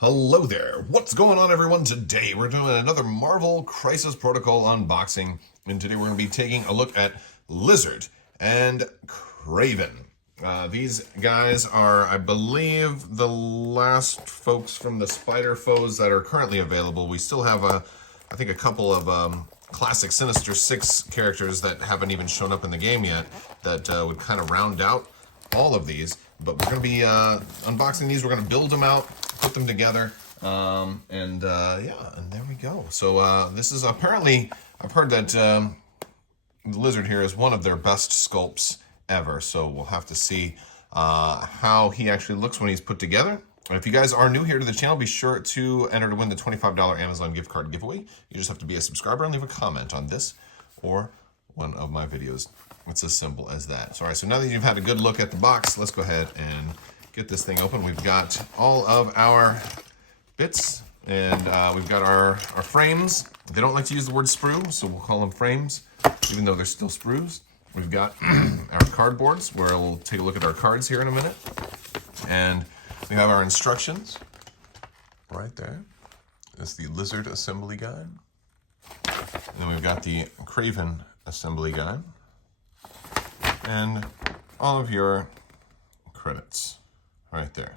Hello there. What's going on, everyone? Today we're doing another Marvel Crisis Protocol unboxing, and today we're going to be taking a look at Lizard and Kraven. These guys are, I believe, the last folks from the Spider Foes that are currently available. We still have, I think, a couple of classic Sinister Six characters that haven't even shown up in the game yet that would kind of round out all of these. But we're going to be unboxing these. We're going to build them out, put them together, yeah, and there we go. So this is apparently, I've heard that the Lizard here is one of their best sculpts ever. So we'll have to see how he actually looks when he's put together. And if you guys are new here to the channel, be sure to enter to win the $25 Amazon gift card giveaway. You just have to be a subscriber and leave a comment on this or one of my videos. It's as simple as that. So, all right, so now that you've had a good look at the box, let's go ahead and get this thing open. We've got all of our bits, and we've got our frames. They don't like to use the word sprue, so we'll call them frames, even though they're still sprues. We've got our cardboards, where we'll take a look at our cards here in a minute. And we have our instructions right there. It's the Lizard assembly guide. And then we've got the Kraven assembly guide. And all of your credits right there,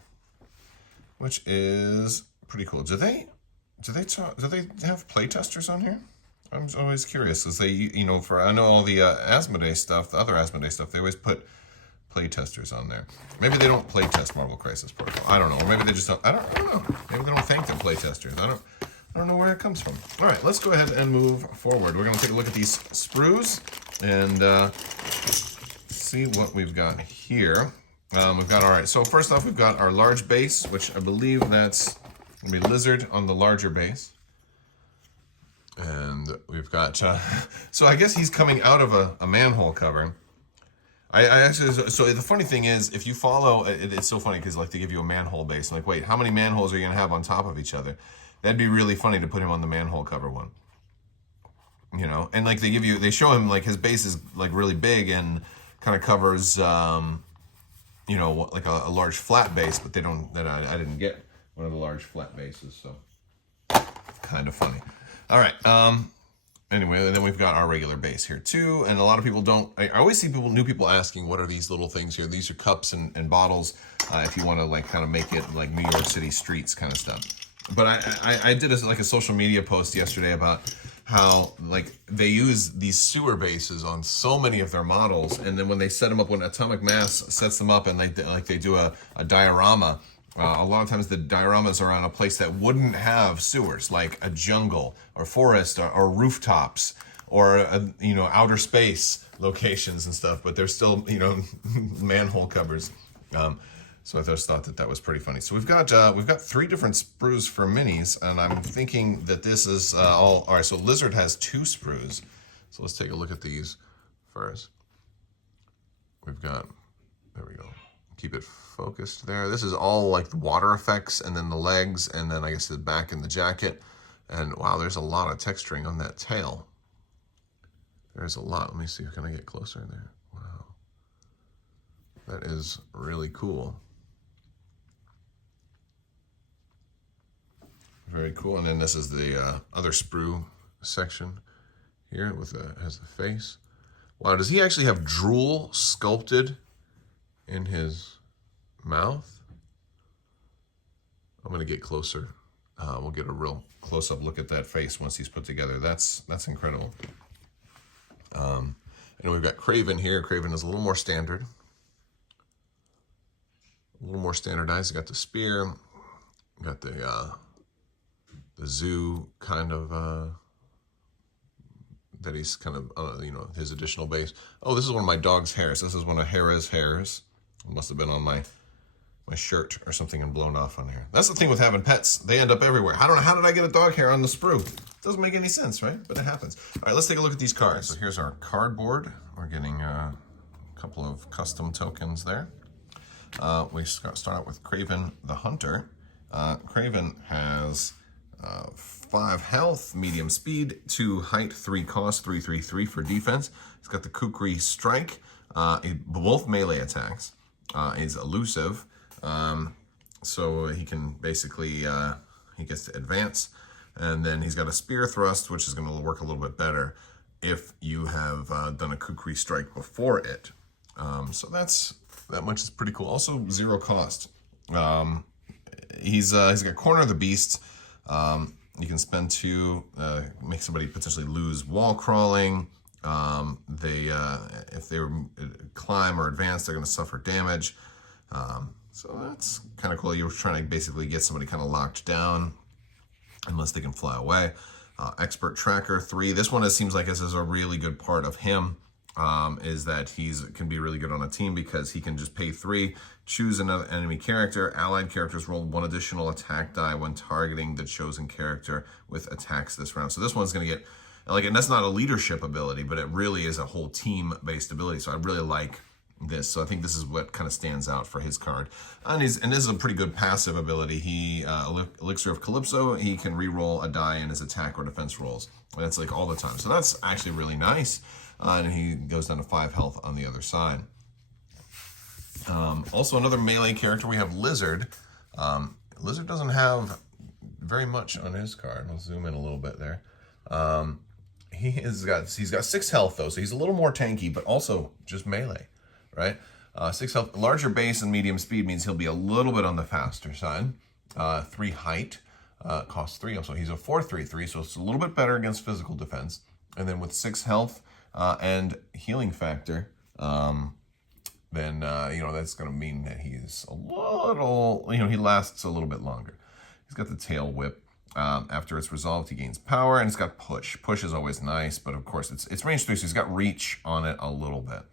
which is pretty cool. Do they have play testers on here? I'm always curious, because they, I know all the Asmodee stuff, the other Asmodee stuff, they always put play testers on there. Maybe they don't play test Marvel Crisis Protocol. I don't know. Or maybe they just don't. I don't know. Maybe they don't thank them play testers. I don't know where it comes from. All right, let's go ahead and move forward. We're going to take a look at these sprues and see what we've got here. We've got, all right, so first off, we've got our large base, which I believe that's going to be Lizard on the larger base. And we've got, so I guess he's coming out of a manhole cover. I actually, so the funny thing is, if you follow, it's so funny because like they give you a manhole base. I'm like, wait, how many manholes are you going to have on top of each other? That'd be really funny to put him on the manhole cover one. And like they show him like his base is like really big and kind of covers, like a large flat base, but I didn't get one of the large flat bases, so kind of funny. All right. Anyway, then we've got our regular base here too, and a lot of people don't. I always see new people asking, "What are these little things here?" These are cups and bottles. If you want to like kind of make it like New York City streets kind of stuff. But I did a social media post yesterday about how like they use these sewer bases on so many of their models, and then when they set them up, when Atomic Mass sets them up and they do a diorama. A lot of times the dioramas are on a place that wouldn't have sewers, like a jungle or forest or rooftops or outer space locations and stuff, but they're still manhole covers. So I just thought that was pretty funny. So we've got 3 different sprues for minis, and I'm thinking that this is all right. So Lizard has 2 sprues. So let's take a look at these first. We've got, there we go. Keep it focused there. This is all like the water effects, and then the legs, and then I guess the back and the jacket. And wow, there's a lot of texturing on that tail. There's a lot. Let me see. Can I get closer there? Wow. That is really cool. Very cool. And then this is the other sprue section here with has the face. Wow, does he actually have drool sculpted in his mouth? I'm gonna get closer. We'll get a real close-up look at that face once he's put together. That's incredible. And we've got Kraven here. Kraven is a little more standard, a little more standardized. He got the spear, got the zoo kind of that he's kind of his additional base. Oh, this is one of my dog's hairs. This is one of Hera's hairs. It must have been on my shirt or something and blown off on here. That's the thing with having pets. They end up everywhere. I don't know, how did I get a dog hair on the sprue? Doesn't make any sense, right? But it happens. All right, let's take a look at these cards. So here's our cardboard. We're getting a couple of custom tokens there. We start out with Kraven the Hunter. Kraven has 5 health, medium speed, 2 height, 3 cost, 3/3/3 for defense. He's got the Kukri Strike, both melee attacks. He's elusive. so he can basically, he gets to advance. And then he's got a spear thrust, which is going to work a little bit better if you have done a kukri strike before it. So that much is pretty cool. Also, 0 cost. He's got Corner of the Beast. You can spend 2, make somebody potentially lose wall crawling. If they climb or advance, they're going to suffer damage. So that's kind of cool. You're trying to basically get somebody kind of locked down unless they can fly away. Expert Tracker 3. This one, it seems like this is a really good part of him, is that can be really good on a team because he can just pay 3, choose another enemy character. Allied characters roll 1 additional attack die when targeting the chosen character with attacks this round. So this one's going to get, and that's not a leadership ability, but it really is a whole team-based ability. So I really like this. So I think this is what kind of stands out for his card. And this is a pretty good passive ability. He Elixir of Calypso, he can re-roll a die in his attack or defense rolls. And that's like all the time. So that's actually really nice. And he goes down to 5 health on the other side. Also another melee character, we have Lizard. Lizard doesn't have very much on his card. I'll zoom in a little bit there. He's got 6 health though, so he's a little more tanky, but also just melee. Right? 6 health, larger base and medium speed means he'll be a little bit on the faster side. 3 height, costs 3 also. He's a 4/3/3, so it's a little bit better against physical defense. And then with 6 health and healing factor, then, that's going to mean that he's a little, he lasts a little bit longer. He's got the tail whip. After it's resolved, he gains power, and it's got push. Push is always nice, but of course it's range 3, so he's got reach on it a little bit.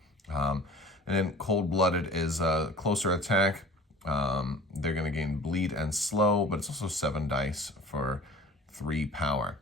And then Cold-Blooded is a closer attack. They're going to gain bleed and slow, but it's also 7 dice for 3 power.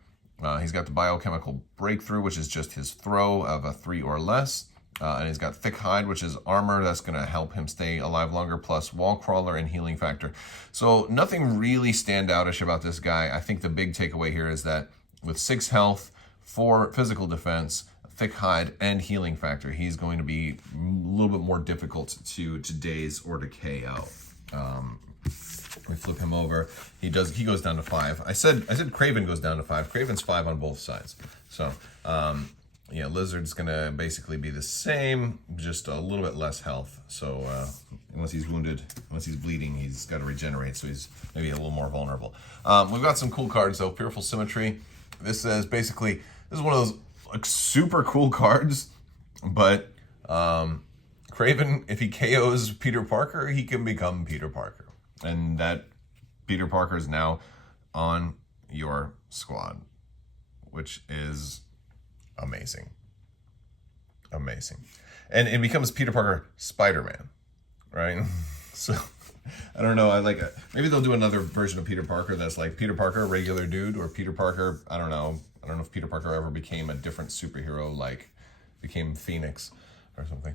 He's got the Biochemical Breakthrough, which is just his throw of a 3 or less. And he's got Thick Hide, which is armor that's going to help him stay alive longer, plus Wall Crawler and Healing Factor. So nothing really standoutish about this guy. I think the big takeaway here is that with 6 health, 4 physical defense, Thick Hide, and Healing Factor, he's going to be a little bit more difficult to daze or to KO. We flip him over. He goes down to 5. I said Kraven goes down to 5. Kraven's 5 on both sides. So Lizard's gonna basically be the same, just a little bit less health. So once he's wounded, once he's bleeding, he's got to regenerate. So he's maybe a little more vulnerable. We've got some cool cards though. Fearful Symmetry. This is one of those super cool cards, but Kraven, if he KOs Peter Parker, he can become Peter Parker. And that Peter Parker is now on your squad, which is amazing. Amazing. And it becomes Peter Parker Spider-Man, right? So, I don't know. Maybe they'll do another version of Peter Parker that's like Peter Parker, regular dude, or Peter Parker, I don't know if Peter Parker ever became a different superhero, like became Phoenix or something.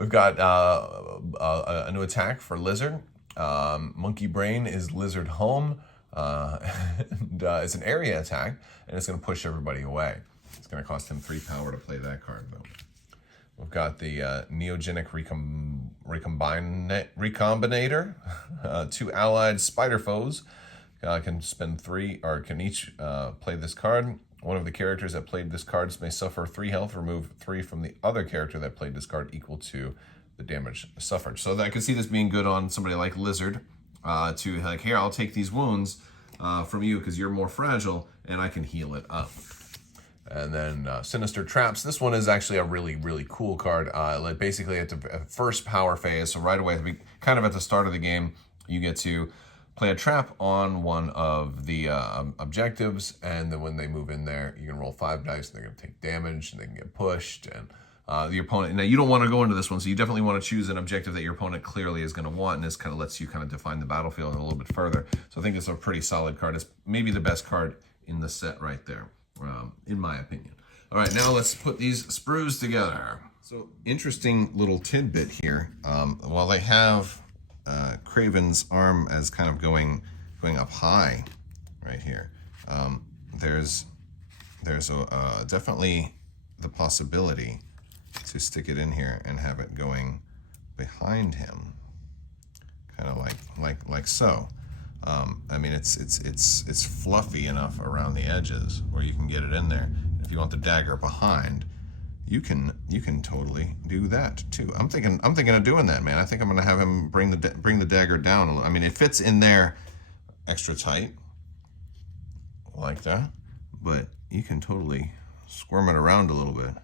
We've got a new attack for Lizard. Monkey Brain is Lizard Home. And it's an area attack, and it's going to push everybody away. It's going to cost him 3 power to play that card, though. We've got the Neogenic Recombinator. 2 allied spider foes can spend 3, or can each play this card. One of the characters that played this card may suffer 3 health. Remove 3 from the other character that played this card equal to the damage suffered. So I could see this being good on somebody like Lizard, to like, here, I'll take these wounds from you because you're more fragile, and I can heal it up. And then Sinister Traps. This one is actually a really, really cool card. Basically at the first power phase, so right away, kind of at the start of the game, you get to play a trap on one of the objectives, and then when they move in there, you can roll 5 dice, and they're going to take damage, and they can get pushed, and the opponent. Now, you don't want to go into this one, so you definitely want to choose an objective that your opponent clearly is going to want, and this kind of lets you kind of define the battlefield a little bit further. So I think it's a pretty solid card. It's maybe the best card in the set right there, in my opinion. All right, now let's put these sprues together. So interesting little tidbit here. While they have Kraven's arm as kind of going up high right here, there's definitely the possibility to stick it in here and have it going behind him, kind of like so. I mean, it's fluffy enough around the edges where you can get it in there. If you want the dagger behind, you can totally do that too. I'm thinking of doing that, man. I think I'm gonna have him bring the dagger down a little. I mean, it fits in there extra tight like that, but you can totally squirm it around a little bit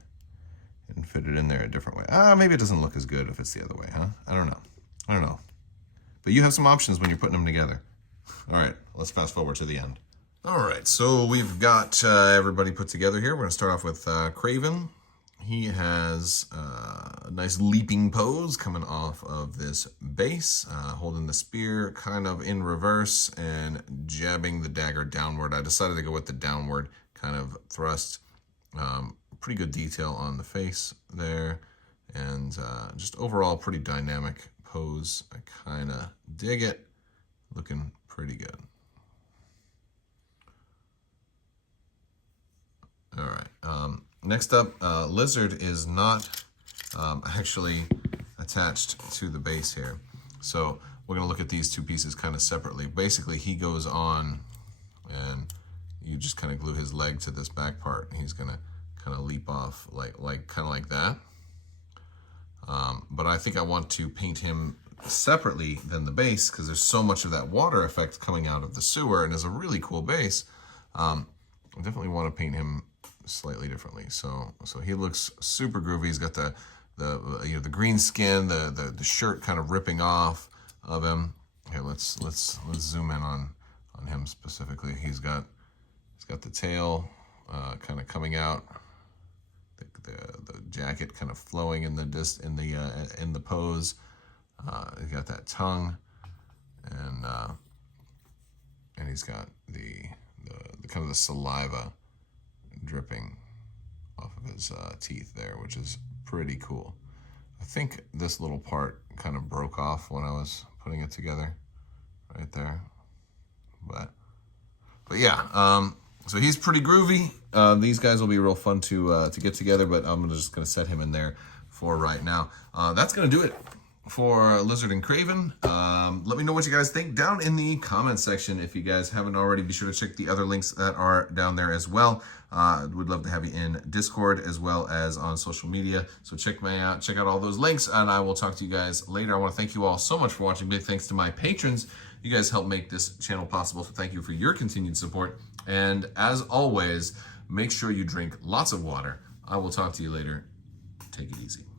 and fit it in there a different way. Maybe it doesn't look as good if it's the other way, huh? I don't know. But you have some options when you're putting them together. All right, let's fast forward to the end. All right, so we've got everybody put together here. We're gonna start off with Kraven. He has a nice leaping pose coming off of this base, holding the spear kind of in reverse and jabbing the dagger downward. I decided to go with the downward kind of thrust. Pretty good detail on the face there, and just overall pretty dynamic pose. I kind of dig it. Looking pretty good. All right. Next up, Lizard is not actually attached to the base here. So we're going to look at these two pieces kind of separately. Basically, he goes on and you just kind of glue his leg to this back part. And he's going to kind of leap off like that. But I think I want to paint him separately than the base because there's so much of that water effect coming out of the sewer, and it's a really cool base. I definitely want to paint him slightly differently. So he looks super groovy. He's got the green skin, the shirt kind of ripping off of him. Here, let's zoom in on him specifically. He's got the tail kind of coming out, the jacket kind of flowing in the pose. He's got that tongue, and he's got the kind of the saliva dripping off of his teeth there, which is pretty cool. I think this little part kind of broke off when I was putting it together, right there. But yeah, so he's pretty groovy. These guys will be real fun to get together, but I'm just gonna set him in there for right now. That's gonna do it for Lizard and Kraven. Let me know what you guys think down in the comments section. If you guys haven't already, be sure to check the other links that are down there as well. Would love to have you in Discord as well as on social media. So check out all those links, and I will talk to you guys later. I want to thank you all so much for watching. Big thanks to my patrons. You guys help make this channel possible, so thank you for your continued support. And as always, make sure you drink lots of water. I will talk to you later. Take it easy.